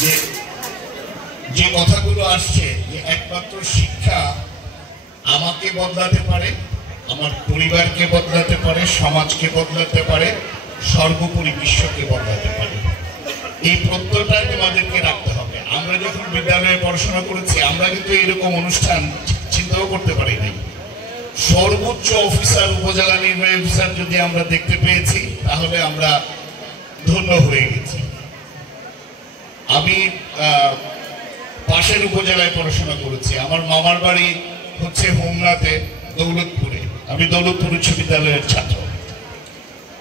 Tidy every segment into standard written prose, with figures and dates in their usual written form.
যে যে কথাগুলো আসছে যে একমাত্র শিক্ষা আমাকে বদলাতে পারে, আমার পরিবারকে বদলাতে পারে, সমাজকে বদলাতে পারে, সর্বোপরি বিশ্বকে বদলাতে পারে। এই প্রত্যয়টাই তোমাদেরকে রাখতে হবে। আমরা যখন বিদ্যালয়ে পড়াশোনা করেছি আমরা কিন্তু এরকম অনুষ্ঠান চিন্তাও করতে পারি নাই। সর্বোচ্চ অফিসার, উপজেলা নির্বাহী অফিসার যদি আমরা দেখতে পেয়েছি তাহলে আমরা ধন্য হয়ে গেছি। আমি পাশের উপজেলায় পড়াশোনা করেছি। আমার মামার বাড়ি হচ্ছে হোমনাতে, দৌলতপুরে। আমি দৌলতপুর উচ্চ বিদ্যালয়ের ছাত্র।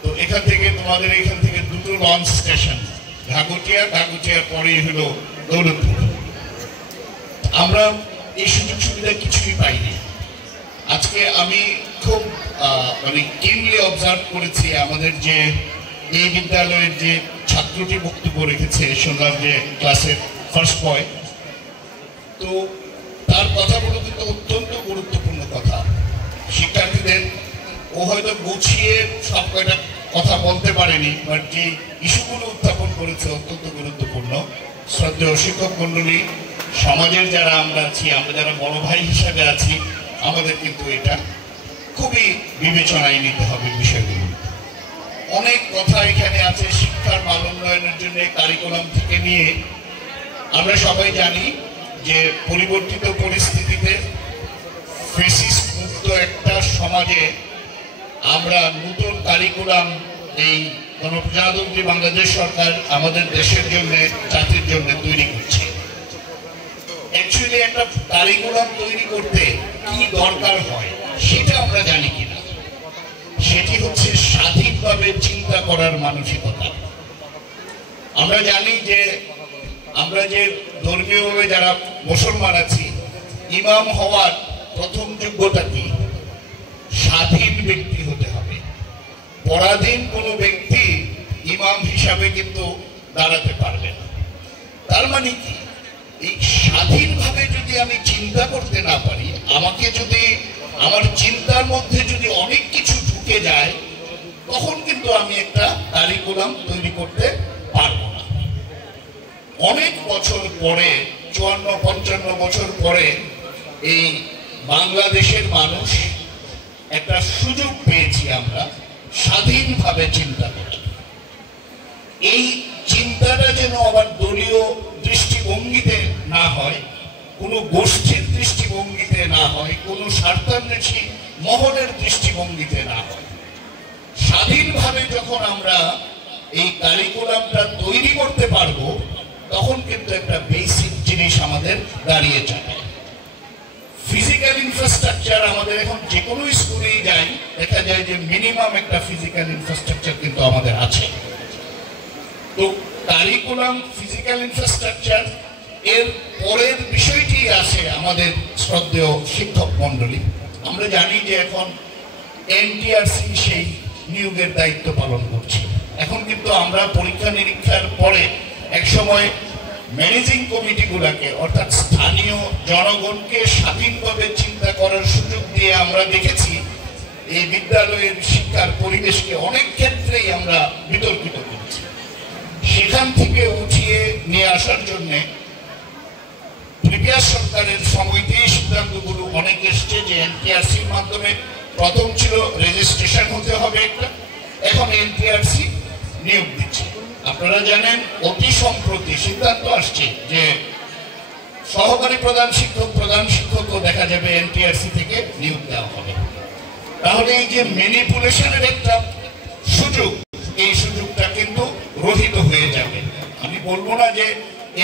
তো এখান থেকে তোমাদের এখান থেকে দুটো লঞ্চ স্টেশন, ঘাগুটিয়ার পরেই হলো দৌলতপুর। আমরা এই সুযোগ সুবিধা কিছুই পাইনি। আজকে আমি খুব মানে কিনলি অবজার্ভ করেছি আমাদের যে এই বিদ্যালয়ের যে ছাত্রটি বক্তব্য রেখেছে, শুনলাম যে ক্লাসের ফার্স্ট বয়, তো তার কথাগুলো কিন্তু অত্যন্ত গুরুত্বপূর্ণ কথা। শিক্ষার্থীদের ও হয়তো গুছিয়ে সব কয়টা কথা বলতে পারেনি, বাট যে ইস্যুগুলো উত্থাপন করেছে অত্যন্ত গুরুত্বপূর্ণ। শ্রদ্ধেয় শিক্ষক মণ্ডলী, সমাজের যারা আমরা আছি, আমরা যারা বড় ভাই হিসাবে আছি, আমাদের কিন্তু এটা খুবই বিবেচনায় নিতে হবে বিষয়গুলো। অনেক কথা এখানে আছে শিক্ষার মান উন্নয়নের জন্য কারিকুলাম থেকে নিয়ে। আমরা সবাই জানি যে পরিবর্তিত পরিস্থিতিতে ফ্যাসিস্ট মুক্ত একটা সমাজে আমরা নতুন কারিকুলাম এই গণপ্রজাতন্ত্রী বাংলাদেশ সরকার আমাদের দেশের জন্য, জাতির জন্য তৈরি করছে। অ্যাকচুয়ালি একটা কারিকুলাম তৈরি করতে কি দরকার হয় সেটা আমরা জানি কিনা। সেটি হচ্ছে স্বাধীনভাবে চিন্তা করার মানসিকতা। আমরা জানি যে আমরা যে ধর্মীয়ভাবে যারা মুসলমান আছি, ইমাম হওয়ার প্রথম যোগ্যতা কি? স্বাধীন ব্যক্তি হতে হবে। পরাধীন কোনো ব্যক্তি ইমাম হিসাবে কিন্তু দাঁড়াতে পারবে না। তার মানে কি? এই স্বাধীনভাবে যদি আমি চিন্তা করতে না পারি, আমাকে যদি আমার চিন্তার মধ্যে যদি অনেক কিছু ঢুকে যায়, তখন কিন্তু আমি একটা কারিকুলাম তৈরি করতে পারবো না। অনেক বছর পরে, 54-55 বছর পরে এই বাংলাদেশের মানুষ একটা সুযোগ পেয়েছি আমরা স্বাধীনভাবে চিন্তা করি। এই চিন্তাটা যেন আবার দলীয় দৃষ্টিভঙ্গিতে না হয়, কোনো গোষ্ঠীর দৃষ্টিভঙ্গিতে না হয়, কোনো স্বার্থান্বেষী মহলের দৃষ্টিভঙ্গিতে না হয়। স্বাধীনভাবে যখন আমরা এই কারিকুলামটা তৈরি করতে পারবো, তখন কিন্তু একটা বেসিক জিনিস আমাদের দাঁড়িয়ে যাবে। ফিজিক্যাল ইনফ্রাস্ট্রাকচার আমাদের এখন যে কোনো স্কুলেই যাই, দেখা যায় যে মিনিমাম একটা ফিজিক্যাল ইনফ্রাস্ট্রাকচার কিন্তু আমাদের আছে। তো কারিকুলাম, ফিজিক্যাল ইনফ্রাস্ট্রাকচার, এর পরের বিষয়টি আসে আমাদের শ্রদ্ধেয় শিক্ষক মণ্ডলী। আমরা জানি যে এখন এনটিআরসি সেই নিয়োগের দায়িত্ব পালন করছে। এখন কিন্তু আমরা পরীক্ষা নিরীক্ষার পরে একসময় ম্যানেজিং কমিটিগুলোকে, অর্থাৎ স্থানীয় জনগণকে স্বাধীনভাবে চিন্তা করার সুযোগ দিয়ে আমরা দেখেছি এই বিদ্যালয়ের শিক্ষার পরিবেশকে অনেক ক্ষেত্রেই আমরা বিতর্কিত করেছি। সেখান থেকে উঠিয়ে নিয়ে আসার জন্য প্রিভিয়াস সরকারের সময়তেই সিদ্ধান্তগুলো অনেক এসছে যে এনটিআরসির মাধ্যমে প্রথম ছিল রেজিস্ট্রেশন হতে হবে একটা, এখন এনটিআরসি নিয়োগ দিচ্ছে। আপনারা জানেন অতি সম্প্রতি সিদ্ধান্ত আসছে যে সহকারী প্রধান শিক্ষকও দেখা যাবে এনটিআরসি থেকে নিয়োগ দেওয়া হবে। তাহলে এই যে ম্যানিপুলেশনের একটা সুযোগ, এই সুযোগটা কিন্তু রহিত হয়ে যাবে। আমি বলবো না যে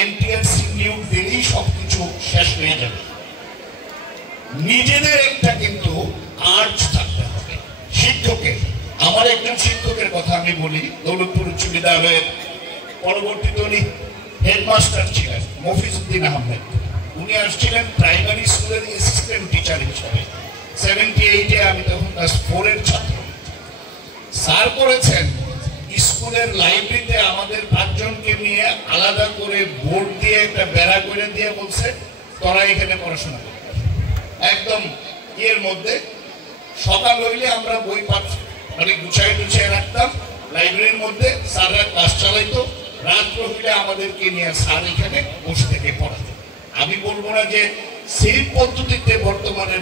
এনটিআরসি নিয়োগ দিলেই সবকিছু শেষ হয়ে যাবে। নিজেদের একটা কিন্তু আর্জ থাকতে হবে শিক্ষকের। আমার একজন শিক্ষকের কথা আমি বলি, দৌলতপুর উচ্চ বিদ্যালয়ের পরবর্তীতে উনি হেডমাস্টার ছিলেন, মফিজউদ্দিন আহমেদ। উনি আসছিলেন প্রাইমারি স্কুলের অ্যাসিস্ট্যান্ট টিচার হিসাবে। 78-এ আমি তখন ক্লাস 4-এর ছাত্র। স্যার করেছেন স্কুলের লাইব্রেরিতে আমাদের 5 জনকে নিয়ে আলাদা করে বোর্ড দিয়ে একটা বেড়া করে দিয়ে বলছে তোরা এখানে পড়াশোনা করবে। একদম এর মধ্যে সকাল হইলে আমরা বই পাঠ মানে গুছাই রাখতাম লাইব্রেরির মধ্যে, স্যাররা ক্লাস চালাইতো, রাত্র হইলে আমাদেরকে নিয়ে স্যার এখানে বসে থেকে পড়াতে। আমি বলবো না যে সেই পদ্ধতিতে বর্তমানে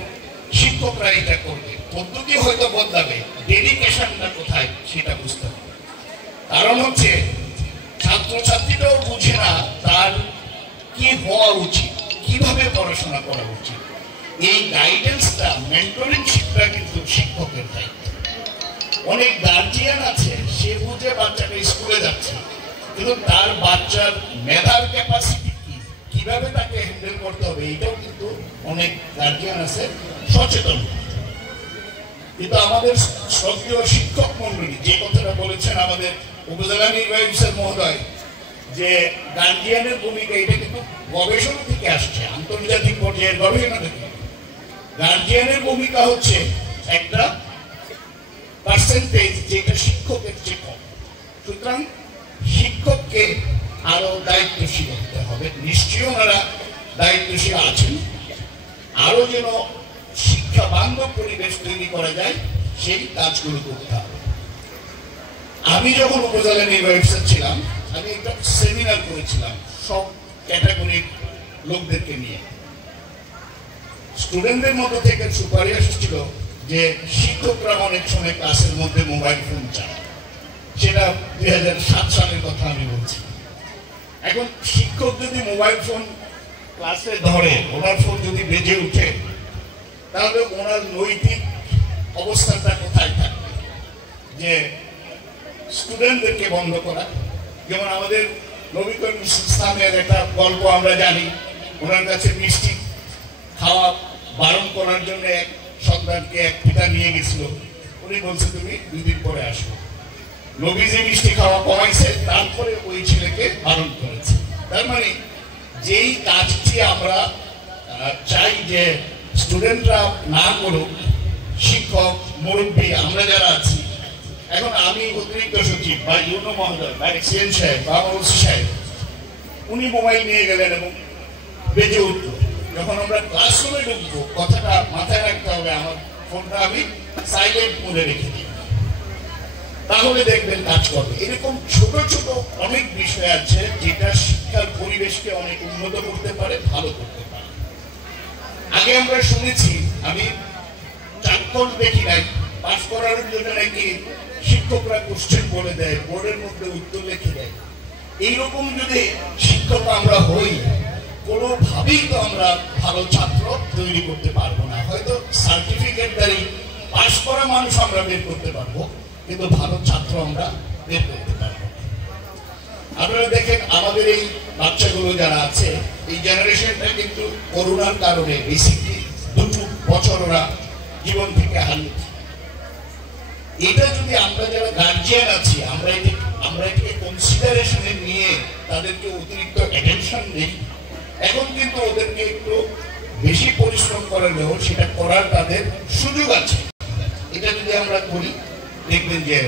শিক্ষকরা এটা করবে, পদ্ধতি হয়তো বদলাবে, ডেডিকেশনটা কোথায় সেটা বুঝতে হবে। কারণ হচ্ছে ছাত্রছাত্রীরাও বুঝে না তার কি হওয়া উচিত, কিভাবে পড়াশোনা করা উচিত। এই গাইডেন্সটা, মেন্টরিংশিপটা কিন্তু শিক্ষকের দায়িত্ব। অনেক গার্জিয়ান আছে, সে বুঝে বাচ্চাটা স্কুলে যাচ্ছে, কিন্তু তার বাচ্চার মেধার ক্যাপাসিটি কি, কিভাবে তাকে হ্যান্ডেল করতে হবে, এটাও কিন্তু অনেক গার্জিয়ান আছে সচেতন। কিন্তু আমাদের শ্রদ্ধেয় শিক্ষক মন্ডলী যে কথাটা বলেছেন আমাদের উপজেলা নির্বাহী অফিসার মহোদয়, যে গার্জিয়ানের ভূমিকা, এটা কিন্তু গবেষণা থেকে আসছে, আন্তর্জাতিক পর্যায়ের গবেষণা থেকে। গার্জিয়ানের ভূমিকা হচ্ছে একটা পার্সেন্টেজ যেটা শিক্ষকের চেয়ে কম। সুতরাং শিক্ষককে আরো দায়িত্বশীল হতে হবে। নিশ্চয়ই ওনারা দায়িত্বশীল আছেন, আরো যেন শিক্ষা বান্ধব পরিবেশ তৈরি করা যায় সেই কাজগুলো করতে হবে। আমি যখন উপজেলা নির্বাহী অফিসার ছিলাম, আমি একটা সেমিনার করেছিলাম সব ক্যাটাগরির লোকদেরকে নিয়ে। স্টুডেন্টদের মধ্যে থেকে সুপারিশ এসেছিল যে শিক্ষকরা অনেক সময় ক্লাসের মধ্যে মোবাইল ফোন চায়। সেটা 2007 সালের কথা আমি বলছি। এখন শিক্ষক যদি মোবাইল ফোন ক্লাসে ধরে, ওনার ফোন যদি বেজে উঠে, তাহলে ওনার নৈতিক অবস্থানটা কোথায় থাকবে? যে স্টুডেন্টদেরকে বন্ধ করা। যেমন আমাদের নবী করিম ইসলামের একটা গল্প আমরা জানি, ওনার কাছে মিষ্টি খাওয়া বারণ করার জন্য এক সন্তানকে এক পিতা নিয়ে গেছিল। উনি বলছে তুমি 2 দিন পরে আসো। নবী যে মিষ্টি খাওয়া কমাইছে, তারপরে ওই ছেলেকে বারণ করেছে। তার মানে যেই কাজটি আমরা চাই যে স্টুডেন্টরা না করুক, শিক্ষক, মুরব্বী, আমরা যারা আছি, এখন আমি অতিরিক্ত সচিব বা ইউনো মহোদয় বা এক্সিএন সাহেব বা ওসি সাহেব, উনি মোবাইল নিয়ে গেলেন এবং বেজে উঠল। যখন আমরা ক্লাসরুমে ঢুকবো, কথাটা মাথায় রাখতে হবে, আমার ফোনটা আমি সাইলেন্ট মোডে রেখে দিই, তাহলে দেখবেন কাজ করবে। এরকম ছোট ছোট অনেক বিষয় আছে যেটা শিক্ষার পরিবেশকে অনেক উন্নত করতে পারে, ভালো করতে পারে। আগে আমরা শুনেছি, আমি চাক্ষর দেখি নাই, পাস করার জন্য নাকি শিক্ষকরা কোশ্চেন বলে দেয়, বোর্ডের মধ্যে উত্তর লিখে দেয়। এইরকম যদি শিক্ষক আমরা হই, কোনোভাবেই তো আমরা ভালো ছাত্র তৈরি করতে পারবো না। হয়তো সার্টিফিকেট দ্বারা পাস করা মানুষ আমরা বের করতে পারবো, কিন্তু ভালো ছাত্র আমরা বের করতে পারবো। আপনারা দেখেন আমাদের এই বাচ্চাগুলো যারা আছে, এই জেনারেশনটা কিন্তু করোনার কারণে বেসিকলি 2 বছর ওরা জীবন থেকে হারিয়েছে। এটা যদি আমরা যারা গার্জিয়ান আছি, আমরা এটাকে কনসিডারেশনে নিয়ে তাদেরকে অতিরিক্ত অ্যাটেনশন দিই, এখন কিন্তু ওদেরকে একটু বেশি পরিশ্রম করালেও সেটা করার তাদের সুযোগ আছে। এটা যদি আমরা করি, দেখবেন যে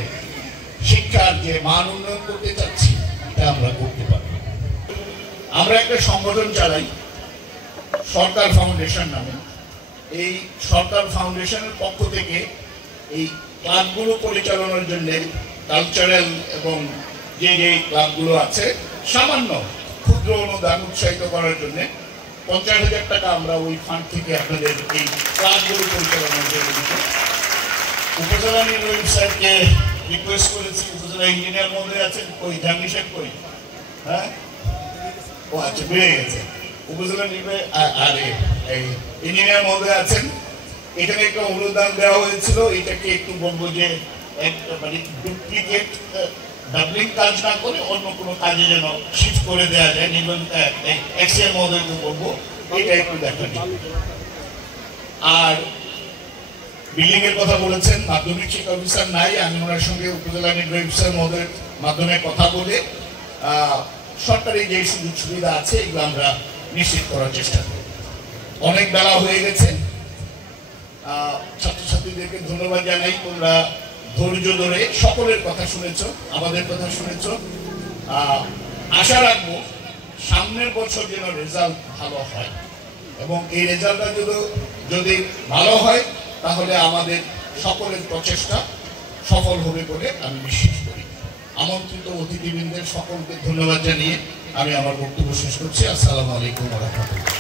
শিক্ষার যে মান উন্নয়ন করতে চাচ্ছি, এটা আমরা করতে পারব। আমরা একটা সংগঠন চালাই সরকার ফাউন্ডেশন নামে। এই সরকার ফাউন্ডেশনের পক্ষ থেকে এই ক্লাবগুলো পরিচালনার জন্য, কালচারাল এবং যে যে ক্লাবগুলো আছে, সামান্য ক্ষুদ্র অনুদান উৎসাহিত করার জন্য 50,000 টাকা আমরা ওই ফান্ড থেকে আপনাদের এই ক্লাবগুলো পরিচালনার জন্য উপজেলা নির্বাহী সাহেবকে রিকোয়েস্ট করেছি। উপজেলা ইঞ্জিনিয়ার মহোদয় আছেন, ওই জাহাঙ্গীর সাহেব কই? হ্যাঁ, ও আচ্ছা, বেড়ে গেছে। উপজেলা নির্বাহী এই ইঞ্জিনিয়ার মহোদয় আছেন, এখানে একটা অনুদান দেওয়া হয়েছিল। এটাকে একটু বলবো যে মানে ডুপ্লিকেট ডাবলিং কাজ না করে অন্য কোনো কাজে যেন শিফট করে দেওয়া যায়। এক্সিএন মহোদয়কে বলবো এটা একটু দেখা। আর বিল্ডিং এর কথা বলেছেন, মাধ্যমিক শিক্ষা অফিসার নাই, আমি ওনার সঙ্গে উপজেলা নির্বাহী অফিসার মহোদয়ের মাধ্যমে কথা বলে সরকারি যে সুযোগ সুবিধা আছে এগুলো আমরা নিশ্চিত করার চেষ্টা করি। অনেক বেলা হয়ে গেছে, ছাত্রছাত্রীদেরকে ধন্যবাদ জানাই। তোমরা ধৈর্য ধরে সকলের কথা শুনেছ, আমাদের কথা শুনেছ। আশা রাখবো সামনের বছর যেন রেজাল্ট ভালো হয়, এবং এই রেজাল্টটা যদি ভালো হয় তাহলে আমাদের সকলের প্রচেষ্টা সফল হবে বলে আমি বিশ্বাস করি। আমন্ত্রিত অতিথিবৃন্দের সকলকে ধন্যবাদ জানিয়ে আমি আমার বক্তব্য শেষ করছি। আসসালামু আলাইকুম ওয়া রাহমাতুল্লাহ।